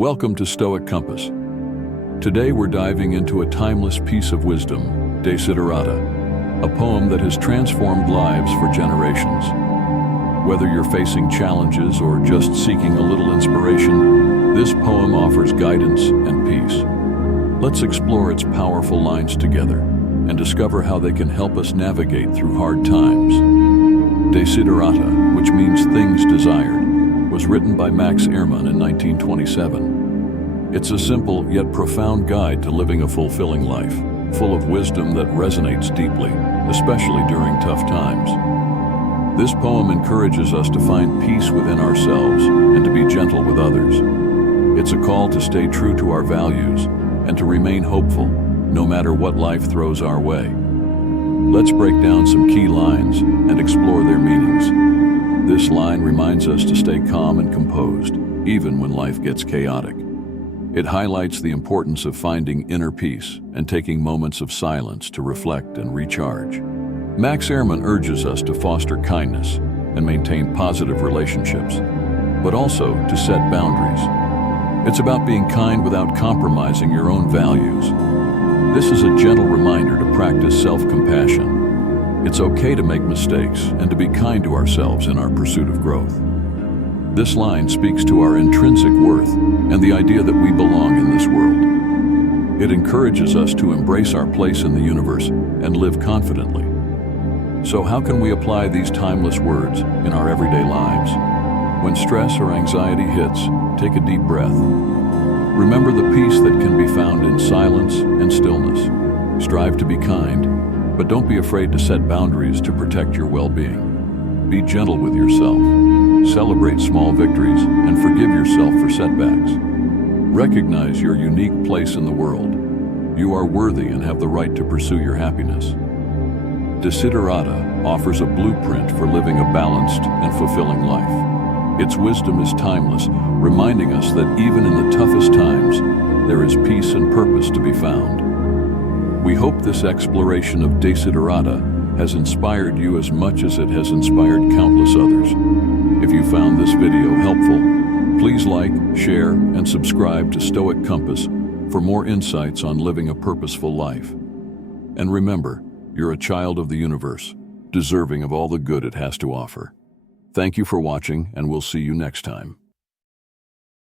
Welcome to Stoic Compass. Today we're diving into a timeless piece of wisdom, Desiderata, a poem that has transformed lives for generations. Whether you're facing challenges or just seeking a little inspiration, this poem offers guidance and peace. Let's explore its powerful lines together and discover how they can help us navigate through hard times. Desiderata, which means things desired, was written by Max Ehrmann in 1927. It's a simple yet profound guide to living a fulfilling life, full of wisdom that resonates deeply, especially during tough times. This poem encourages us to find peace within ourselves and to be gentle with others. It's a call to stay true to our values and to remain hopeful, no matter what life throws our way. Let's break down some key lines and explore their meanings. This line reminds us to stay calm and composed, even when life gets chaotic. It highlights the importance of finding inner peace and taking moments of silence to reflect and recharge. Max Ehrmann urges us to foster kindness and maintain positive relationships, but also to set boundaries. It's about being kind without compromising your own values. This is a gentle reminder to practice self-compassion. It's okay to make mistakes and to be kind to ourselves in our pursuit of growth. This line speaks to our intrinsic worth and the idea that we belong in this world. It encourages us to embrace our place in the universe and live confidently. So how can we apply these timeless words in our everyday lives? When stress or anxiety hits, take a deep breath. Remember the peace that can be found in silence and stillness. Strive to be kind, but don't be afraid to set boundaries to protect your well-being. Be gentle with yourself. Celebrate small victories and forgive yourself for setbacks. Recognize your unique place in the world. You are worthy and have the right to pursue your happiness. Desiderata offers a blueprint for living a balanced and fulfilling life. Its wisdom is timeless, reminding us that even in the toughest times, there is peace and purpose to be found. We hope this exploration of Desiderata has inspired you as much as it has inspired countless others. If you found this video helpful, please like, share, and subscribe to Stoic Compass for more insights on living a purposeful life. And remember, you're a child of the universe, deserving of all the good it has to offer. Thank you for watching, and we'll see you next time.